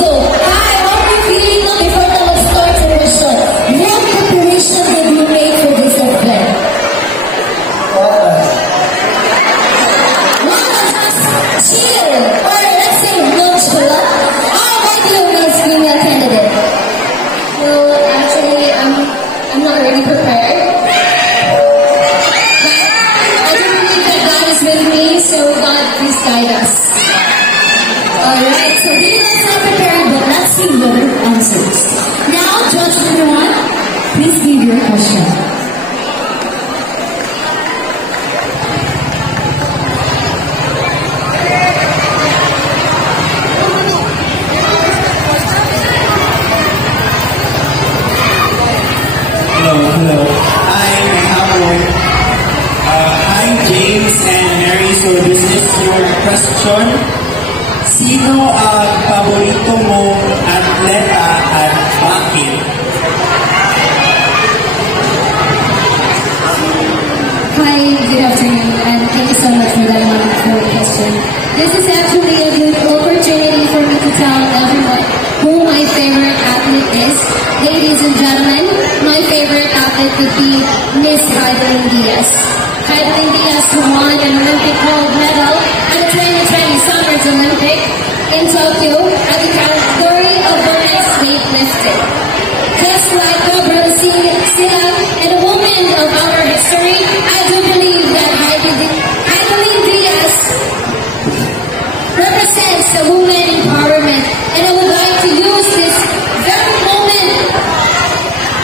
So, hi, how are you feeling now before the start celebration? What preparation did you make for this event? Just chill, or let's say nonchalant. How about you, Miss Female Candidate? Well, actually, I'm not really prepared. But I do believe that God is with me, so God, please guide us. Alright, so we are not prepared, but let's see your answers. Now, judge number 1, please give your question. Hello. Hi, James and Mary. So this is your question. Sino ang paborito mong atleta at bakit? Hi, good afternoon, and thank you so much for that wonderful question. This is actually a good opportunity for me to tell everyone who my favorite athlete is. Ladies and gentlemen, my favorite athlete would be Miss Heidelin Diaz. Heidelin Diaz who won an Olympic gold medal at the 2020 Summers Olympic in Tokyo at the category of women's weightlifting. Just like Gabriel Silla and a woman of our history, I do believe that Heidelin Diaz represents the woman empowerment, and I would like to use this very moment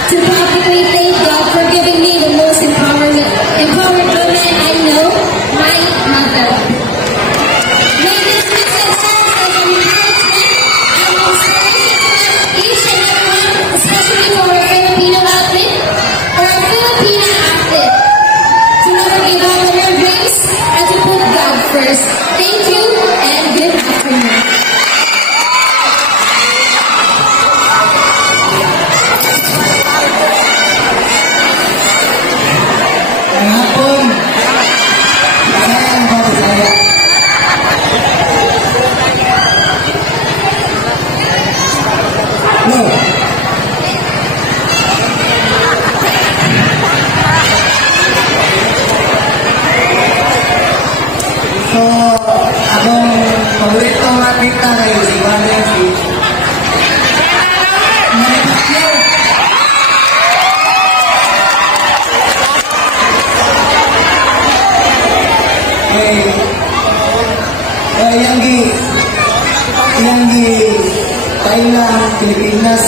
to publicly thank God for giving me the most empowered woman I know, my mother. May this message serve as an encouragement and inspiration to each and everyone, especially for a Filipino athlete or a Filipina athlete, to never give up on your dreams and to put God first. Thank you and good afternoon. So, akong paborito nga kita ngayon si Vanessa. yang di Thailand, Pilipinas.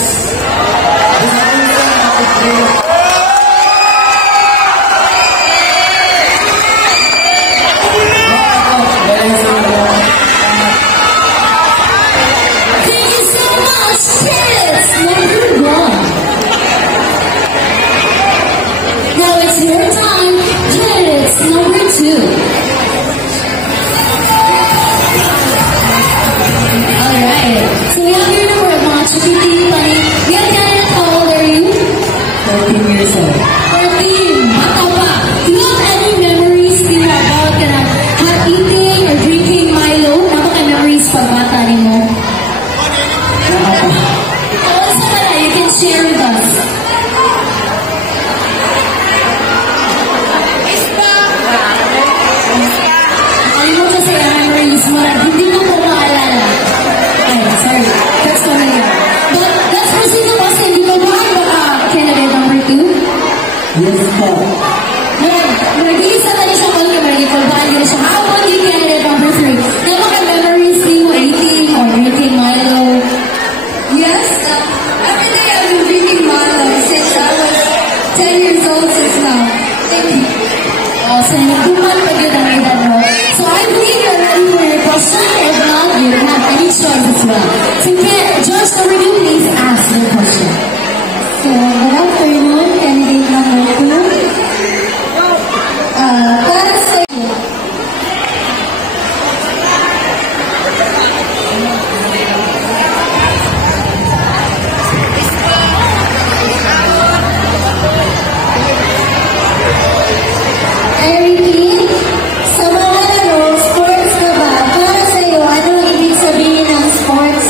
Sports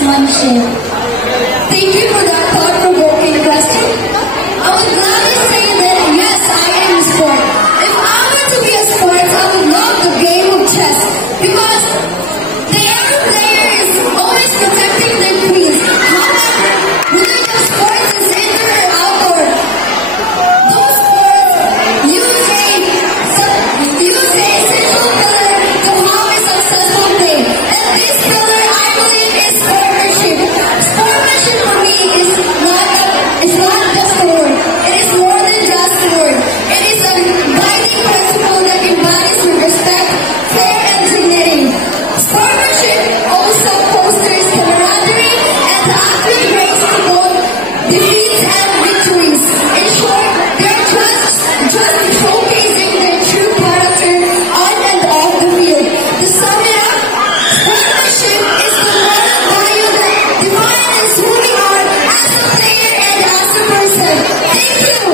defeats and victories. In short, they're just showcasing their true character on and off the field. To sum it up, sportsmanship is the moral value that defines who we are as a player and as a person. Thank you.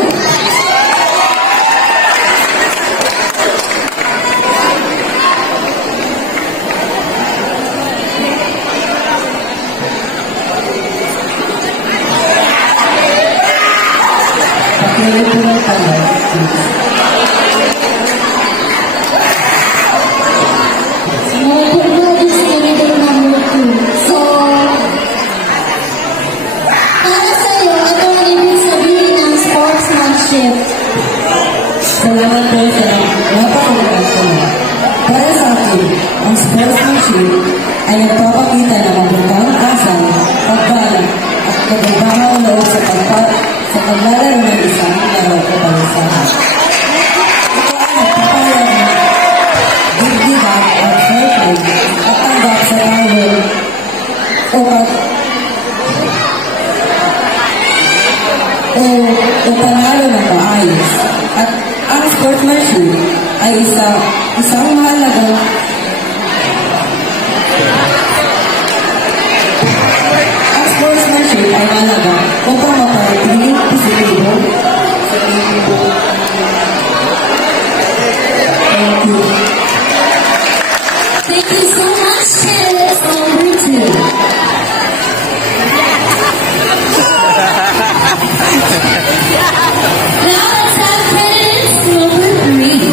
Pakiulit po ng tanong. So, para sa'yo, ano ang ibig sabihin ng sportsmanship? Salamat po sa napakalakas. Para sa akin, ang sportsmanship ay nagpapakita ng mabuting asal, pagbalang at kagandahang loob sa paglalaro ng isang laro o palisahan. Ito ay nagpapayag ng digdigan at fair play at tanggap sa tawag o panalo ng maayos. At ang sportsmanship ay isang mahalagang upang mapanatiling positibo sa inyong. Thank you. Thank you so much, candidates number 2. Now let's have candidates number 3.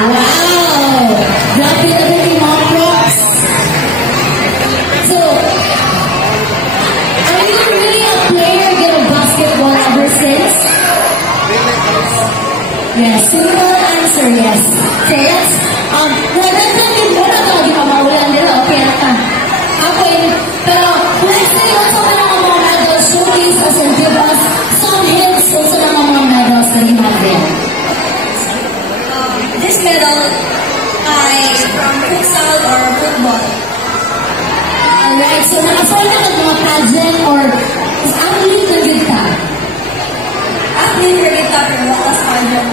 Wow! Grabe na rin yung mga props. So, are you really a player in basketball ever since? Yes, simple answer, yes. So yes, nagagawin mo na ito, di pa maulan nila, okay na ka. Okay, pero let's say also na mga medals showcase us and give us some hints also na mga medals that you have there. This medal is from futsal or football. Alright, so naka-fall na ka mga pageant or athlete na good ka? Athlete na good ka, pero wakas pageant.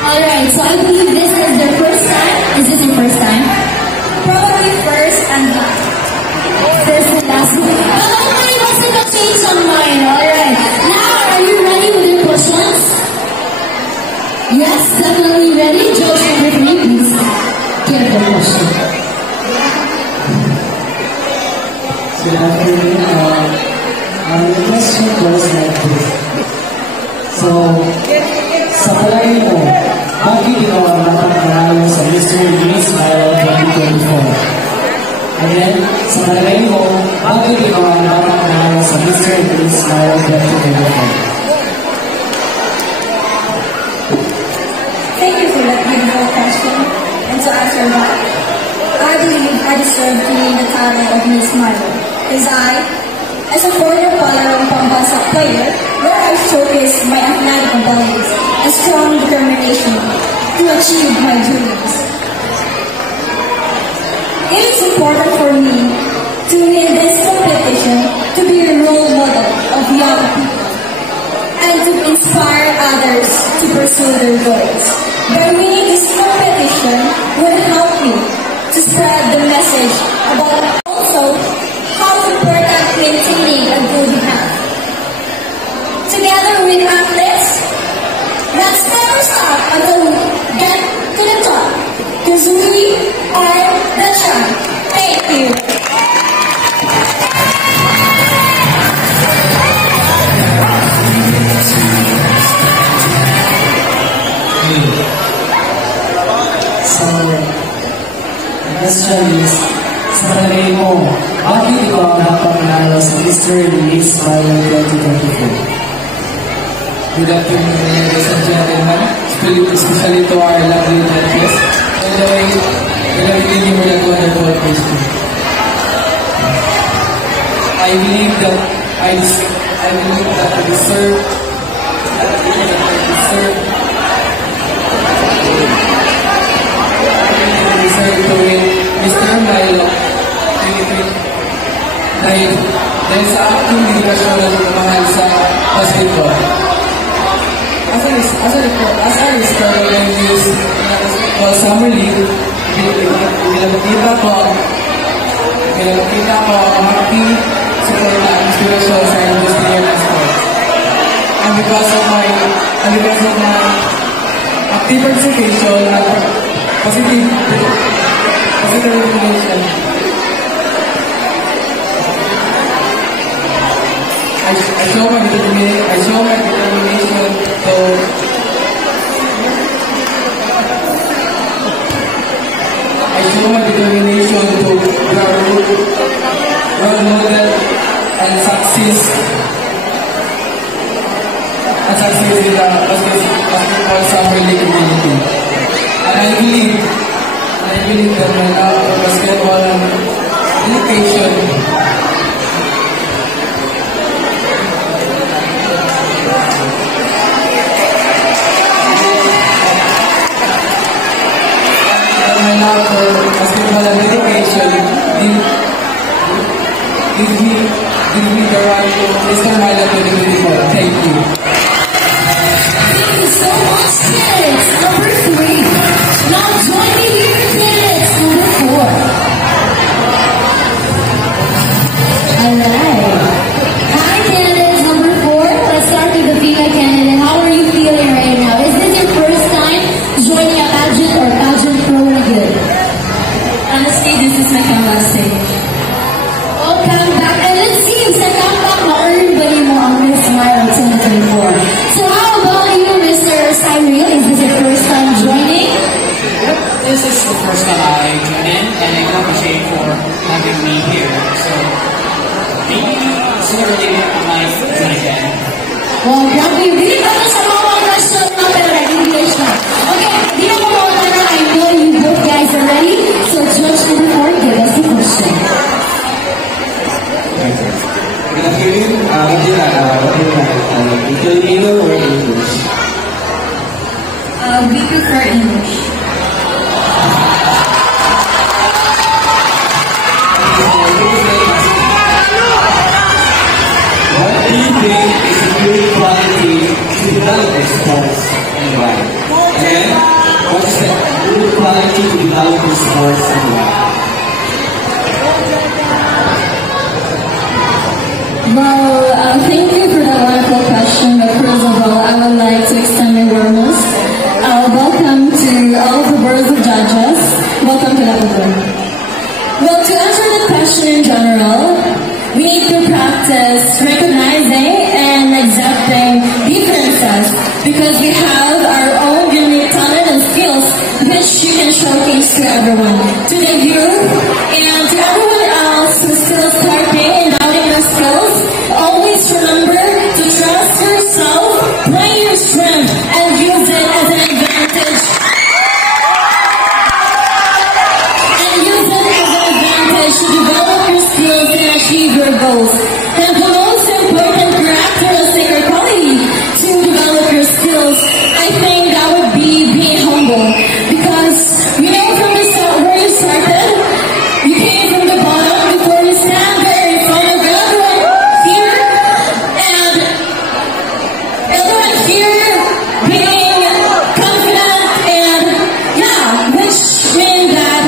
Alright, so I believe this is the first time. Is this your first time? Probably first and last. First and last. But nobody wants to change on mine. Alright. Now, are you ready with your questions? Yes, definitely ready. Judge number 3, please give the question. Good afternoon. The question goes like this. So, sa palagay mo, bakit ikaw ang napapanalo sa Mr. Lee Smile 2024? And then, sa palagay mo, bakit ikaw ang napapanalo sa Mr. Lee Smile 2024? Thank you for that beautiful question. And to answer that, I believe I deserve to win the title of Miss Smile. Because I, as a former Palarong Pambasa player, where I showcased my athletic abilities and strong determination to achieve my dreams. It is important for me to win this competition to be a role model of young people and to inspire others to pursue their goals. By winning this competition would help me to spread the message about also how important maintaining a good health. Together with athletes, let's never stop until we get to the top, because we are the champ. Thank you. So, the question is, sa palagay mo, bakit ikaw ang napapanalo sa Mr. Lee Smile 2024? Good afternoon, ladies and gentlemen, especially to our lovely judges. By the way, nilagyan niyo mula wonderful question. I believe that I deserve to win Mr. Milo 2020 dahil Dahil sa aking dedikasyon at pagmamahal sa basketball. As I started in this basketball summer league, pinagkita ko ang aking support na inspirasyon sa industriya ng sports. And because of my active participation at positive information, I show my determination to role model and succeed in the basketball summer league community. And I believe that my love for basketball and education give me the right to listen my love to the beautiful. Thank you. Thank you so much, kids. Number 3. Now join me here, kids. Number 4. Alright. Hi, candidates number 4. Let's start with the female candidate. How are you feeling right now? Is this your first time joining a pageant or pageant program? Honestly, this is my last stage. Welcome back. And let's see if sa comeback ma-earn ba niyo mo ang Miss Smile 2024. So how about you, Mr. Cyril? Is this your first time joining? Yep, this is the first time I joined in, and I appreciate for having me here. So maybe sooner or later I might join again. Well, grabe. Dili ba ito sa mga question na pero nag-English na? Okay, di ako mawala. I know you both guys are ready. So Judge number 4, give us the question. Good afternoon. What do you like? Filipino or English? We prefer English. What do you think is a good quality to develop your sports and why? Again, what is the good quality to develop your sports and why? Well, thank you for that wonderful question. But first of all, I would like to extend my warmest welcome to all of the boards of judges. Welcome to Lapagod. Well, to answer the question in general, we need to practice recognizing and accepting differences because we have our own unique talent and skills which you can showcase to everyone, to the youth and to everyone else who's still starting and doubting their skills. Always remember to trust yourself, play your strength, and use it as an advantage. To develop your skills and achieve your goals. And the most important characteristic or quality to develop your skills, I think that would be being humble. Because you know from the start where you started, you came from the bottom before you stand there in front of everyone here. And everyone here being confident and which means that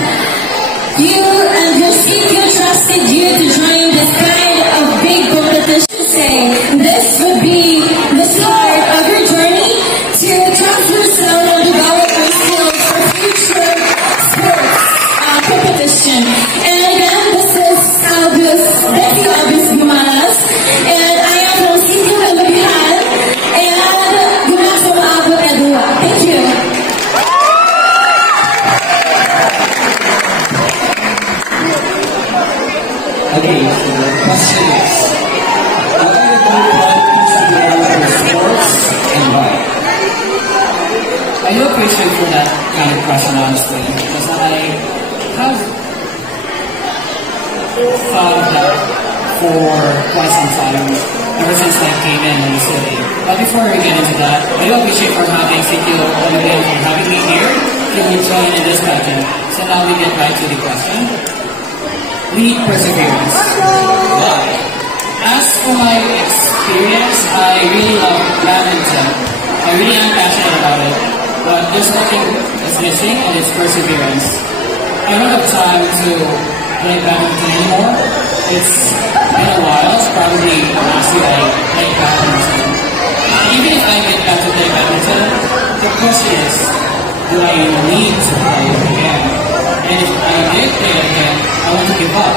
you and your CQ trusted you to join this kind of big competition. Say this would be the start of your journey to trust yourself and develop your skills for future sports competition. And again, this is Becky August Gumaras, and I am from CQ Labihan, and Gumas from Abu Edua. Thank you. Okay, so the question is, what are the good qualities to develop your sports and why? I do appreciate for that kind of question, honestly, because I have thought of that for quite some time, ever since I came in the city. But before we get into that, I do appreciate for having CQ Olivia for having me here to join in this pageant. So now we get right to the question. We need perseverance. Why? I really love badminton. I really am passionate about it. But there's something that's missing, and it's perseverance. I don't have time to play badminton anymore. It's been a while. It's probably last year I played badminton. Even if I get back to play badminton, the question is, do I need to play it again? And if I did play it again, I want to give up.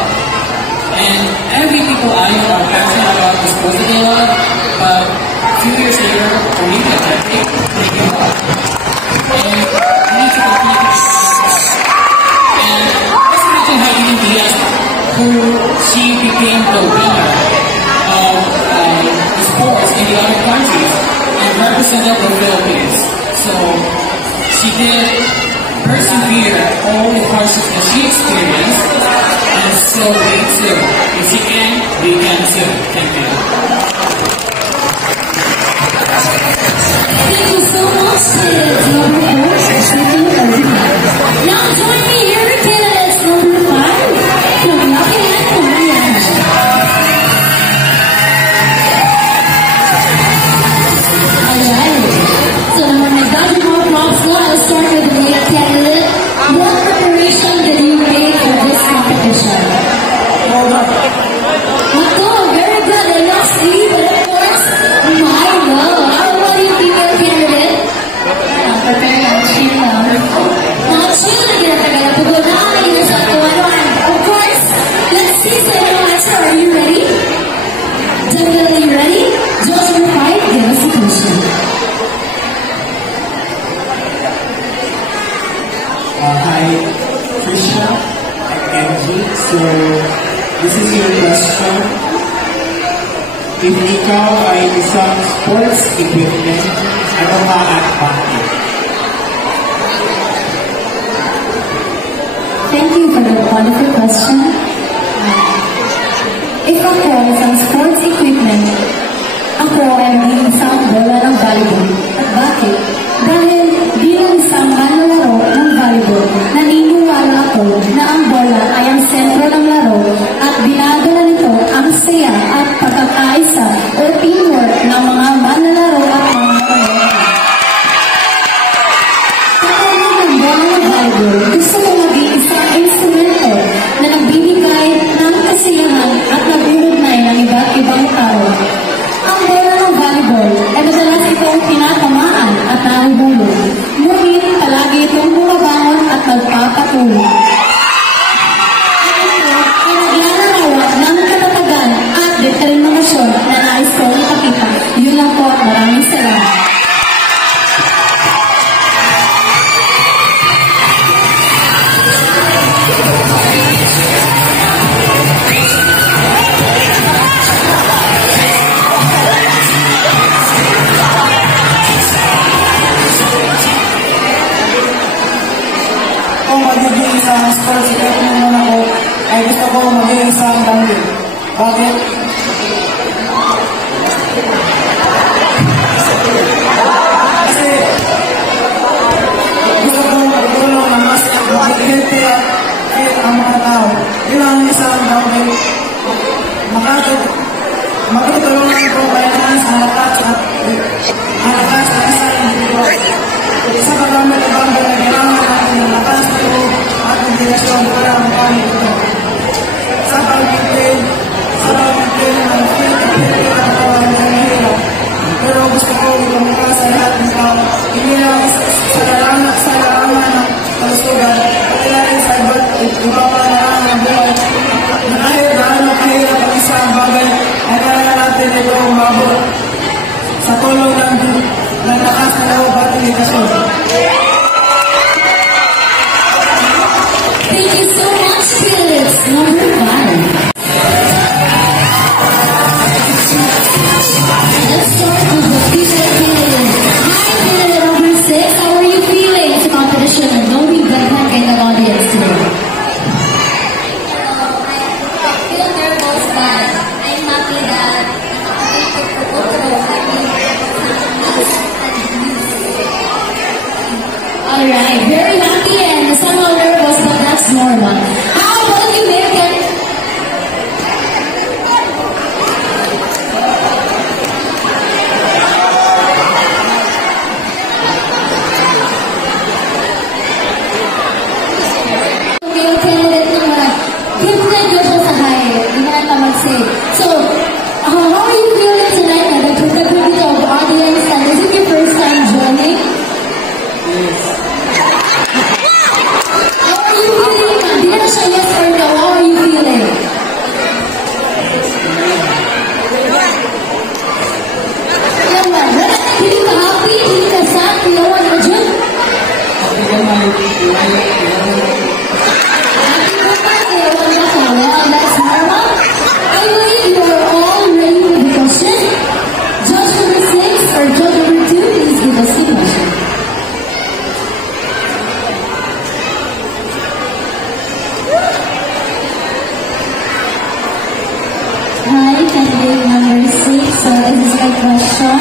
And every people I know are passionate about the sports that they love, but a few years later, or maybe a decade, they give up. And we need to continue to and let's imagine Heidi Diaz, who she became the winner of sports in the other countries and represented the Philippines. So she did persevere all the hardships that she experienced, and so we too. If she can, we can too. Thank you. Thank you so much, candidates number 4. Now join me here, candidates number 5 from Lakihan, Korea. Alright, so naman nagdagi mga props na. I'll start with the lead candidate. What preparation did you make for this competition? Ito, very good. I love sleep, but of course, my love. How about you, female candidate? Prepare lang, chill lang. Mga chill na ginatagala. Pagod na kayo sa tuwan. Of course, let's see sa inyo answer. Are you ready? Definitely ready? Joshua White, give us a question. Hi, Trisha and Kenji. So, this is your question. If ikaw ay isang sports equipment, ano ka at bakit? Thank you for the wonderful question. If ako ay isang sports equipment, ako ay maging isang bola ng volleyball. At bakit? Dahil bilang isang manlalaro ng volleyball, naniniwala ako na ang bola ay ang sentro ng laro at dinadala nito ang saya at pagkakaisa o teamwork ng mga manlalaro at mga manlalaro. Kapag ng bola ng volleyball, gusto ko maging isang instrumento na nagbibigay ng kasiyahan at nag-uugnay ng iba't ibang tao. Ang bola ng volleyball ay madalas itong tinatamaan at nahuhulog. Ngunit palagi itong bumabangon at nagpapatuloy. Ito ay naglalarawan ng katatagan at determinasyon na nais kong ipakita. Yun lang po at maraming salamat. Kung magiging isang sports equipment naman ako, ay gusto ko magiging isang dumbbell. Bakit? Kasi gusto ko magtulong na mas healthy at fit ang mga tao. Yun ang isang dumbbell. Magtutulungan ko kaya naman sa lakas at isang individual. Sa paggamit ng dumbbell na kailangan natin ng lakas na loob at kombinasyon para magamit ito. Sa pag-train ng fit at healthy ang katawan ng hirap. Pero gusto ko ipamukha sa lahat ng tao. Hindi lang sa larangan ng kalusugan, pati rin sa ibang larangan ng buhay. Na kahit gaano kahirap ang isang bagay, ay kaya natin ito umabot. say. So, how are you feeling tonight? The group of audience, and is it your first time joining? How are you feeling? Hindi na siya yes or no. How are you feeling? Yan ba? Hindi ka happy? Hindi ka sad? Piyawan mo dyan? Happy ka man. Well, that's normal. I believe you are all ready for the question. Judge number 6 or judge number 2, please give us the question. Hi, candidate number 6. So this is my question.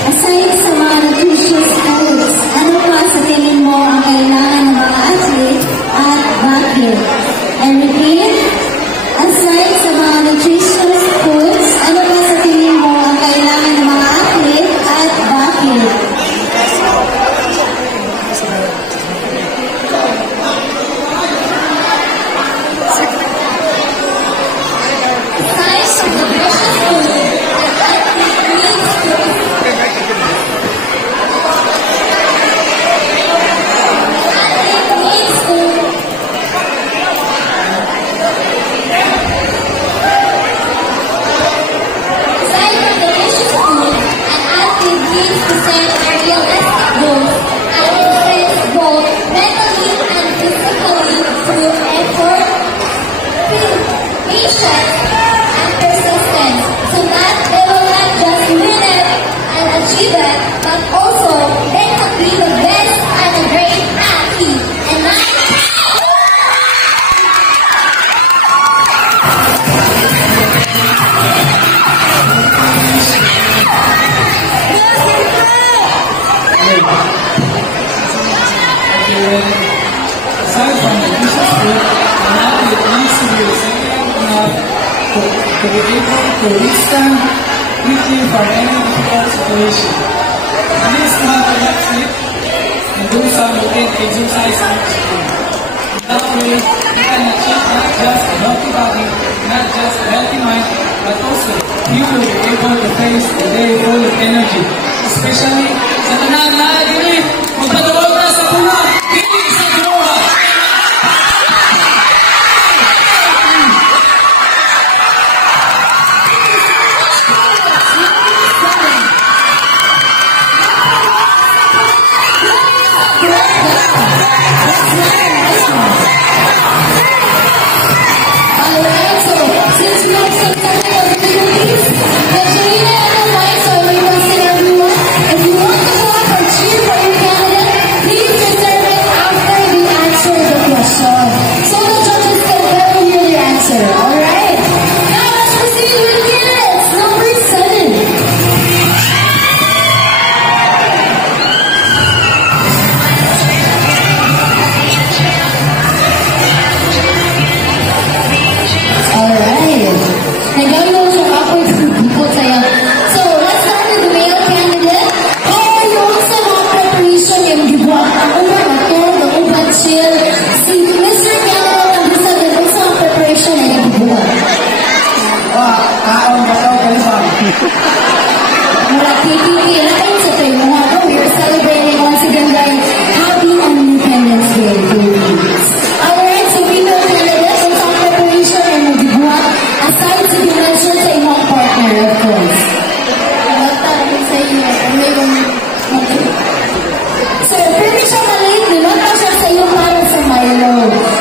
Aside sa mga nutritious foods, ano pa sa tingin mo ang kailangan ng mga athlete at bakit? I repeat, aside sa mga nutritious foods, ano pa sa tingin mo ang kailangan ng mga athlete at bakit? Aside sa nutritious foods, an athlete needs to but also they can be the best and a great athlete. And Aside from the business group, an athlete needs to be resilient enough to be able to withstand quickly from any difficult situation. He needs to have enough sleep and do some routine exercise each day. In that way, he can achieve not just a healthy body, not just a healthy mind, but also he will be able to face the day full of energy. Especially sa tanan na dili, magpatuwag na sa puna, hindi sa droga. alright, so since we have some technical difficulties, Angelina and the lights are requesting everyone. If you want to clap or cheer for your candidate, please reserve it after we answer the question. So the judges can better hear the answer, alright? Now let's proceed with candidates. Number 7. Alright. Nagawin mo siya ako po sa'yo. So, let's start with the male candidate. How are you sa mga preparation yung gibuhat ang ubat na to, the ubat chill? Si Mr. Cameron ang bisa din kung sa mga preparation na yung gibuhat. Kaon ba ito kayo ba? Mula KPP, lahat sa tayo mga ko, we are celebrating once again guys, Happy Independence Day, Philippines. Alright, so we know candidate kung sa preparation ay magibuhat aside sa dimension sa imong partner, of course. Nagtatanong sa iyo, mayroong so, pwede siya malate, nilota siya sa iyo para sa Milo.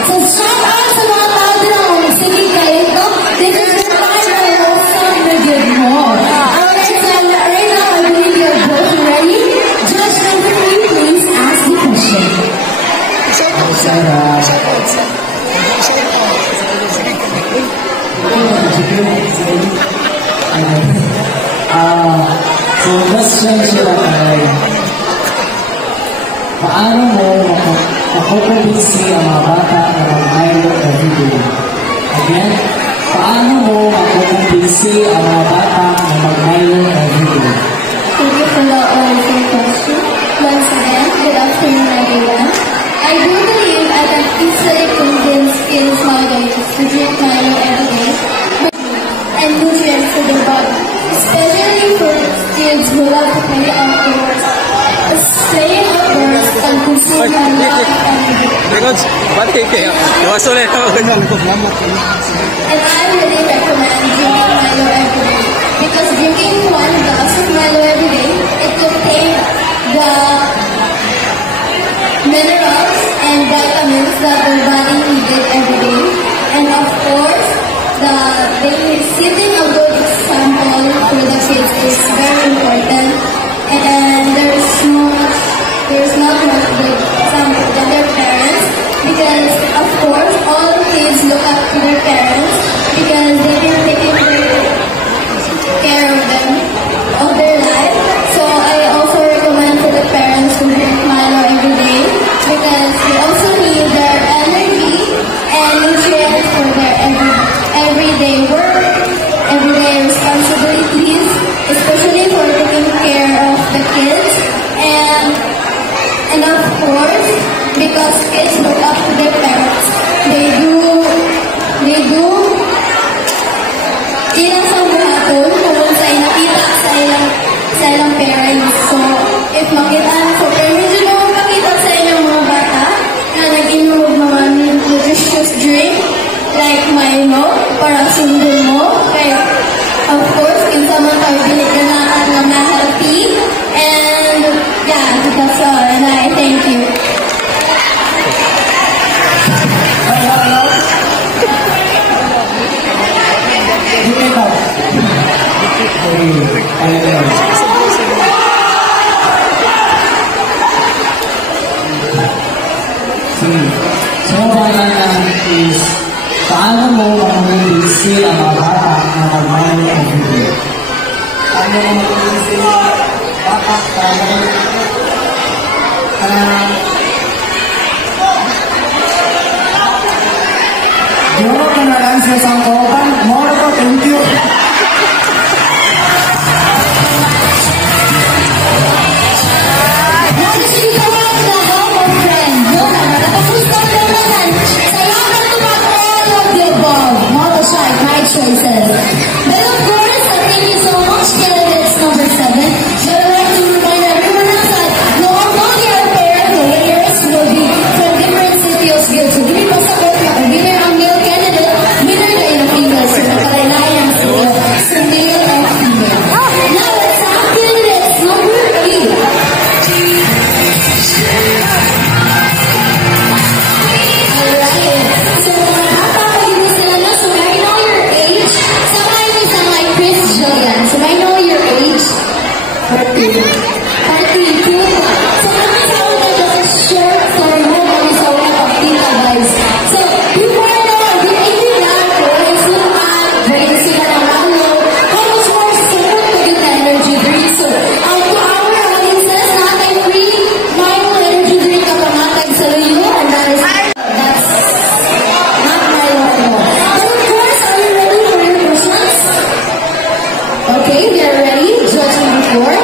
So, shout out sa mga tao din ako, sige kayo ito, this is the Milo, saan na good mo. Alright, so right now, I believe you're both ready. Judge number 3, please ask the question. So, question sila ay, paano mo makukumbinsi ang mga bata na mag-Milo everyday? Again, paano mo makukumbinsi ang mga bata na mag-Milo everyday? Thank you for the wonderful question. Once again, good afternoon, everyone. I do believe I can easily convince kids nowadays to drink Milo every day. kids who love to play outdoors. Staying outdoors can consume a lot of energy. And I really recommend drinking Milo every day. Because drinking 1 glass of Milo every day, it contains the minerals and vitamins that the body needed every day. And of course, setting a good example for the kids is very important. And there's not much good example than their parents, because of course all kids look up to their parents because they've been taking care of them, of their life. So I also recommend for the parents to drink Milo every day, because they also need their energy and nutrients for their everyday work, everyday responsibilities, especially for taking care of the kids. And of course, because kids look up to their parents, they do ilang sa buhaton kung sa nakita sa ilang parents. So, if makita, so medyo naman makita sa ilang mga bata na nag-inom ng mga nutritious drink like Milo para sundin mo. Kaya, of course, kinsa man tayo biniganahan na healthy. And yeah, that's all. And I thank you. So, is paano mo mamimisi ang mga bata na mag-Milo everyday? Paano mo mamimisi ang mga bata Duro ka na lang sa isang koban. Moro ko, thank you. Choices. But of course, thank you so much, candidates number 7. So I'd like to remind everyone else that no among your parents or winners will be from different CPOs guilds. So hindi pa sagot ka kung winner ang male candidate, winner na yung female. So nakalayan sila sa male and female. Now let's have candidates number 8. Alright. So napapagin sila na, so I know your age. Somebody is like Chris Jillian. So I know your age. 42. So kami sa una just a short story mo kami sa una pagkita guys. So before na, hindi lang po is naman very sila ng Milo. How much more support to get the energy drink? So to our audiences, natin free Milo energy drink ang pamatag sa Leo, and that's not Milo at all. But of course, are you ready for your questions? Okay, we are ready. Judging before.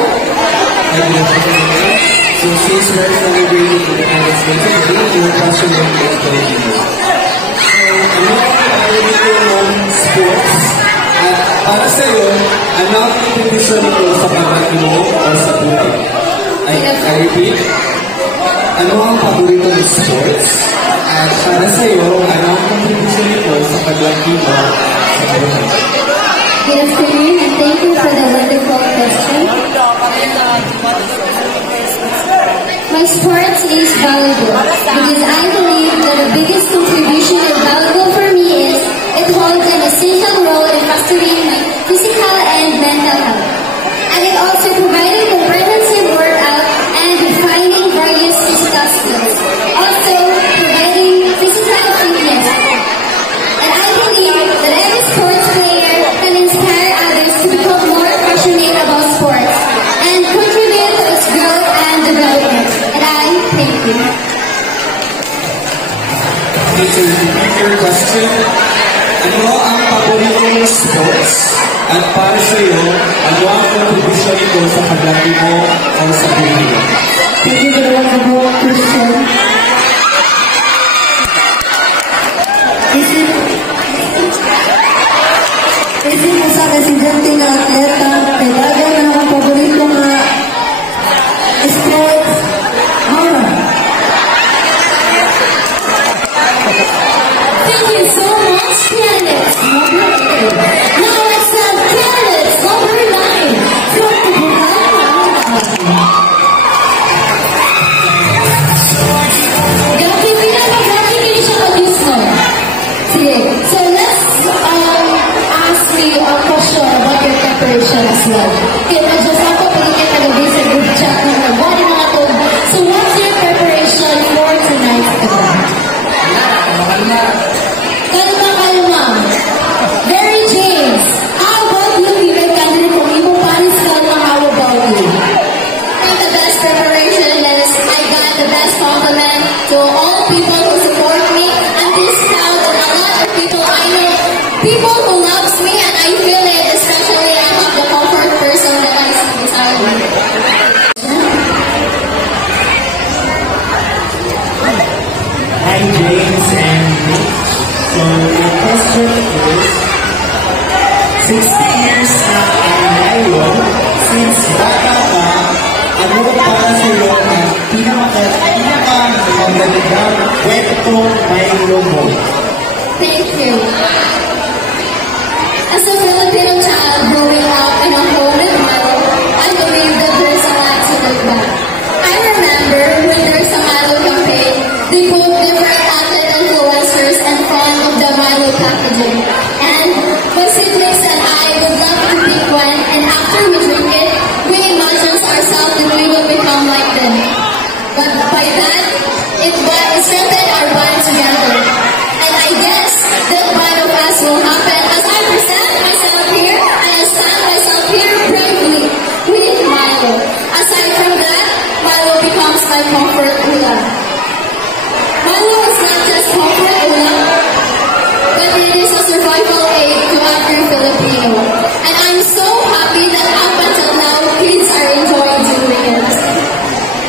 So since we're celebrating Independence Day today, your question will be Filipino. So, ano ang Filipino sports? At para sa'yo, ano ang contribution nito sa pamati mo o sa buhay? I repeat, ano ang paborito ng sports? At para sa'yo, ano ang contribution nito sa paglaki mo sa buhay? Good afternoon, and thank you for the wonderful question. My sports is volleyball because I believe that the biggest contribution of volleyball for me is it holds an essential role in fostering my physical and mental health. And it also provided comprehensive workout and defining various physical skills. Also providing physical fitness. And I believe that every sports player can inspire others to become more passionate about sports and contribute to its growth and development. And I thank you. Okay, so your question, ano ang paborito mong sports? At para sa'yo, ano ang contribution nito sa paglaki mo o sa buhay mo? Thank you very much for your question. Isip mo sa presidente ng atleta, kailangan na ang paborito years na ang ngayon, since bata ka, ano para sa iyo ang pinakamagandang kwento Milo mo? Thank you. As a Filipino child growing up in a home with Milo, I believe that there's a lot to look back. I remember when there's a Milo campaign, they put different athlete influencers in front of the Milo packaging. And my siblings and I would love to pick one, and after we drink it, we imagine ourselves that we will become like them. But by that, it strengthened our bond together. And I guess that one of us will happen as I present myself here and I stand myself here bravely with Milo. Aside from that, Milo becomes my comfort ulam. Milo is not just comfort ulam, but it is a survival aid to every Filipino. And I'm so happy that up until now, kids are enjoying doing it.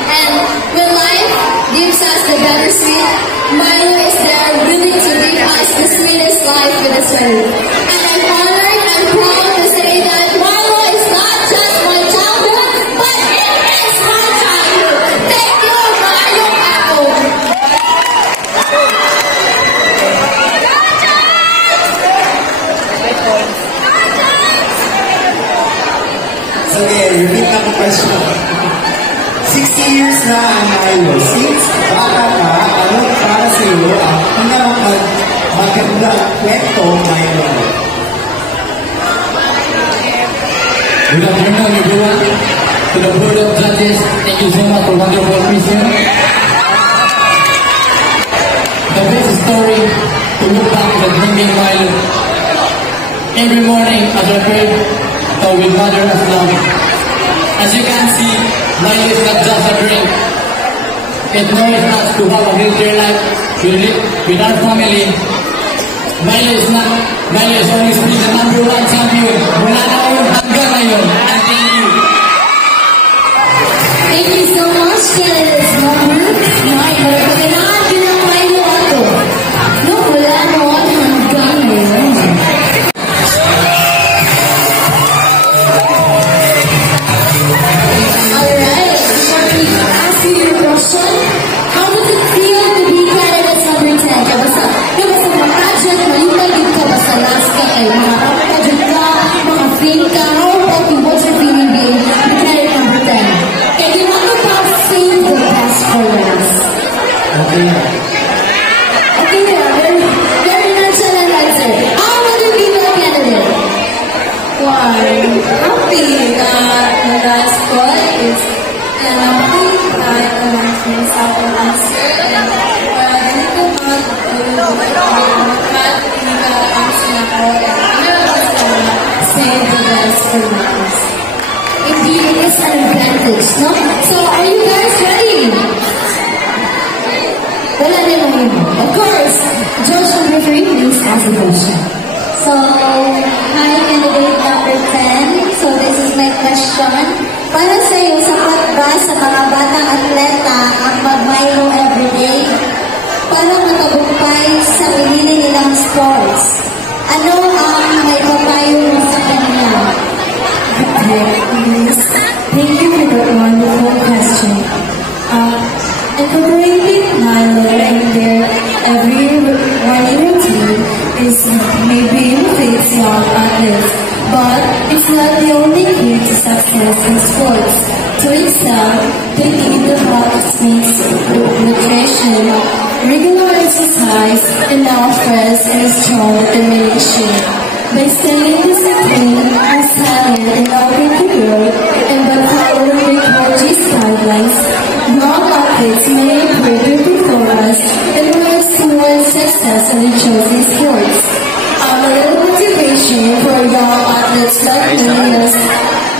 And when life gives us the bittersweet, Milo is there willing to give us the sweetest life with a serve. And I'm honored and proud to say that Milo is not just my childhood, but it is my childhood. Thank you, Milo Apple. Sige, repeat na po question. 60 years na ang Milo. Since bata ka, ano para sa iyo ang pinakamagandang kwento Milo mo? Good afternoon, everyone. To the board of judges, thank you so much for wonderful question. The best story to look back is drinking Milo. Every morning as I pray, with mother as long. As you can see, Milo is not just a drink. It knows us to have a healthier life with our family. Milo is always been the number one champion. Wala na akong hanggang ngayon. And thank you. Thank you so much, candidates number 9. Pagkakailangan din ang Milo ako. No, wala na akong hanggang ngayon. Alright, before we ask you your question, how does it feel to be candidates number 10? Kabasa ma-pageant, malipagin ka ba sa last ka kayo? Pageant ka, film ka, how about you? What's your feeling being the candidate number 10? And you want to save the best for last. Okay. Okay, very nonchalant answer. How would you be the candidate? Why? Happy that the last call is happy that the last is our answer. Ganito answer ako. Save the best for last. Indeed, it is an advantage, no? So, are you guys ready? Wala din mo yun. Of course, Josh number 3, please ask the question. So, hi, candidate number 10. So, this is my question. Para sa iyo, sapat ba sa mga batang atleta ang mag-Milo everyday para makabumpay sa pinili nilang sports? Ano ang may papayo mo sa kanila? Thank you for that wonderful question. Incorporating Milo in their every morning routine is maybe benefits young athletes, but it's not the only key to success in sports. To excel, they need the balance mix nutrition, regular exercise, enough rest, and a strong determination. By staying disciplined and silent and open to growth, and by following the coach's guidelines, young athletes may improve their performance and rise towards success in their chosen sports. A little motivation for young athletes like me is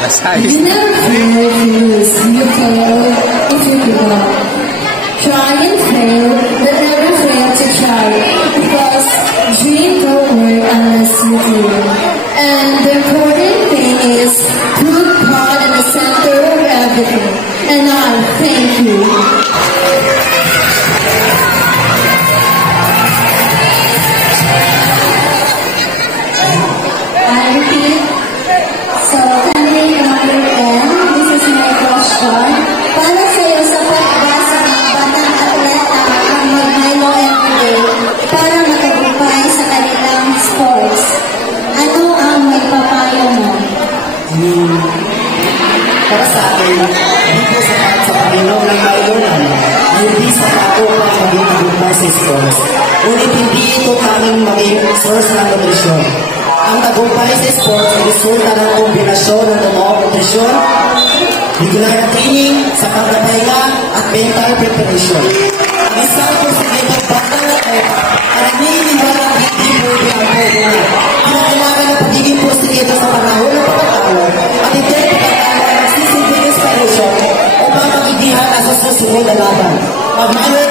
you never fail if you lose, you fail if you give up. Try and fail, but never fail to try, because dream don't work unless you do. And the important thing is put God in the center of everything. And I thank you. I repeat, Para sa akin, hindi po sapat sa Panginoon ng Bayonan na hindi sapat po ang maging tagumpay sa sports. Ngunit hindi ito tanging maging source ng nutrisyon. Ang tagumpay sa sports ay resulta ng kombinasyon ng mga nutrisyon, regular na training, sa pagpapahinga at mental preparation. Ang isang porsigilang batang na ay naniniwala ang hindi pwede ang pwede. Kinakailangan ng pagiging porsigito sa panahon ng pagkatawag at ito ay pagkatawag ng sisibing inspiration upang mag-idihan sa susunod na laban. Mag-mayor,